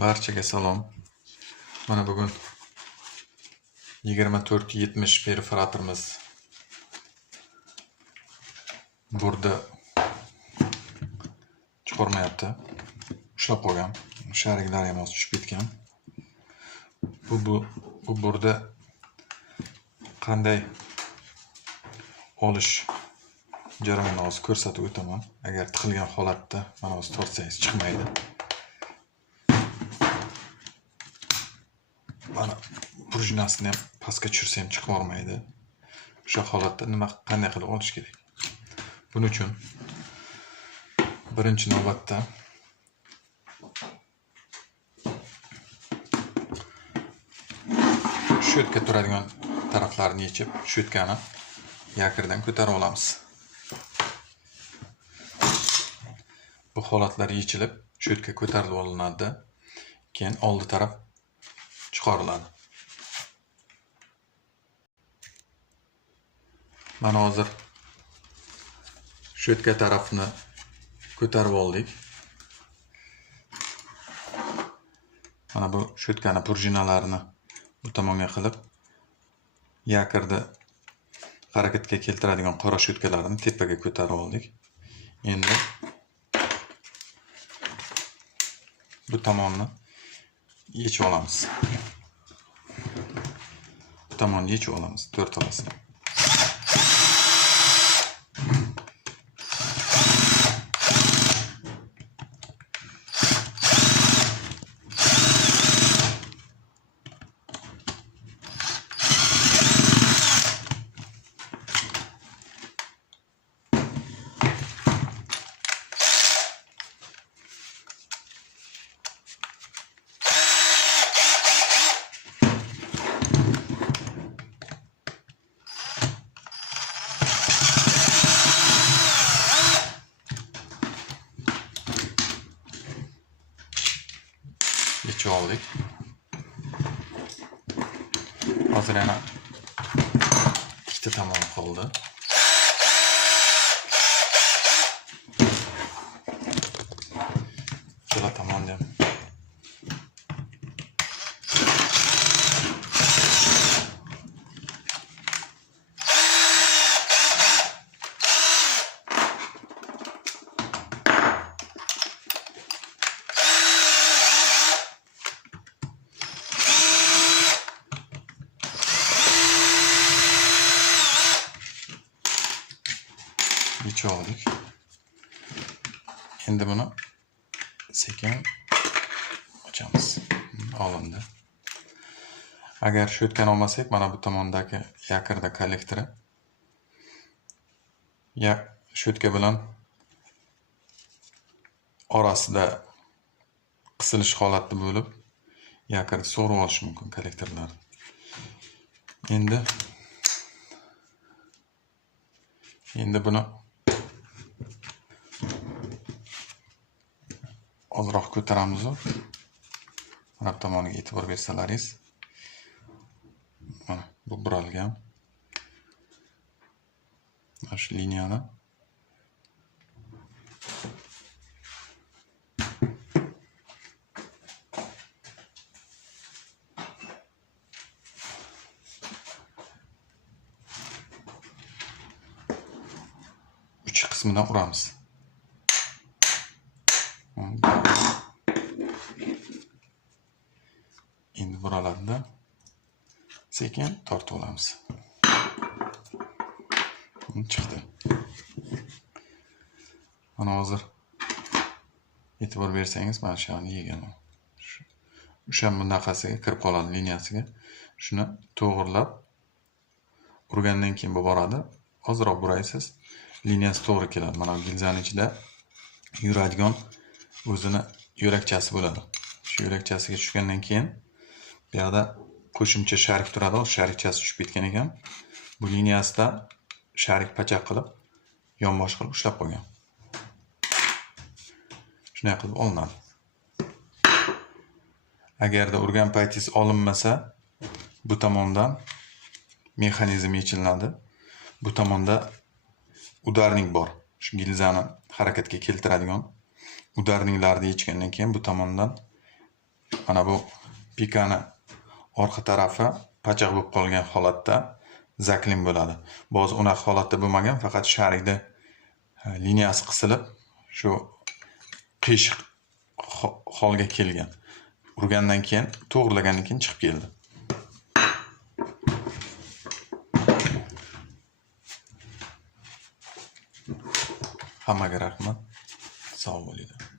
Barchaga salom. Mana bugun 2470 perforatorimiz burada chiqarmayapti. Ushlab qo'ygan. Shariklar ham hozir tushib ketgan. Bu burada qanday olish jarayonini hozir ko'rsatib o'taman. Agar tiqilgan holatda mana hozir tortsangiz chiqmaydi. Mana prujinasini ham pastga tushirsa ham chiqib olmaydi. O'sha holatda qanday qilib olish kerak? Buning uchun birinchi navbatda sho'tka turadigan taraflarini yechib, sho'tkani yakirdan ko'tarib olamiz. Bu holatlar yechilib, sho'tka ko'tarilib olinadi. Keyin oldi taraf chiqariladi. Mana hozir sho'tka tarafini ko'tarib oldik. Mana bu sho'tkani prujinalarini bu tomonga qilib, yakirni harakatga keltiradigan qora sho'tkalarni tepaga ko'tarib oldik. Endi bu tomonni yechib olamiz. Bu tomonni yechib olamiz, to'rtalasini. Yechib oldik. Hozir yana ikkita tomoni qoldi. Ikkala tomonni ham yechib oldik. Endi buni sekin ochamiz. Olindi. Agar sho'tkani olmasak, mana bu tomondagi yakirda kollektori sho'tka bilan orasida qisilish holati bo'lib, yakirni so'rib olish mumkin kollektorlar. Endi buni ozroq ko'taramiz. Mana bu tomoniga e'tibor bersalaringiz, mana bu buralgan. Mana shu liniyani uch qismidan uramiz. Endi buralarda sekin tortib olamiz. Chiqdi. Mana hozir e'tibor bersangiz, mana shuni yegan. O'sha bunaqasiga kirib qoladi liniyasiga. Shuni to'g'rilab urgandan keyin bu boradi. Ozroq buraysiz, liniyasi to'g'ri keladi. Mana gilzaning ichida yuradigan o'zini yo'lakchasi bo'ladi. Shu yo'lakchasiga tushgandan keyin bu yerda qo'shimcha sharik turadi. O sharikchasi tushib ketgan ekan. Bu liniyasida sharik pachaq qilib, yonbosh qilib ushlab qo'ygan. Shunday qilib olinadi. Agarda urgan paytingiz olinmasa, bu tomondan mexanizm yechilinadi. Bu tomonda udarnik bor. Shu gilzani harakatga keltiradigan udarniklarni yechgandan keyin bu tomondan Mana bu pikani orqa tarafi pachaq bo'lib qolgan holatda zakling bo'ladi. Boz unaqa holatda bo'lmagan, faqat sharikda liniyasi qisilib, shu qiyshiq holga kelgan. Urgandan keyin, to'g'rilagandan keyin chiqib keldi. Hammaga rahmat. Sog' bo'linglar.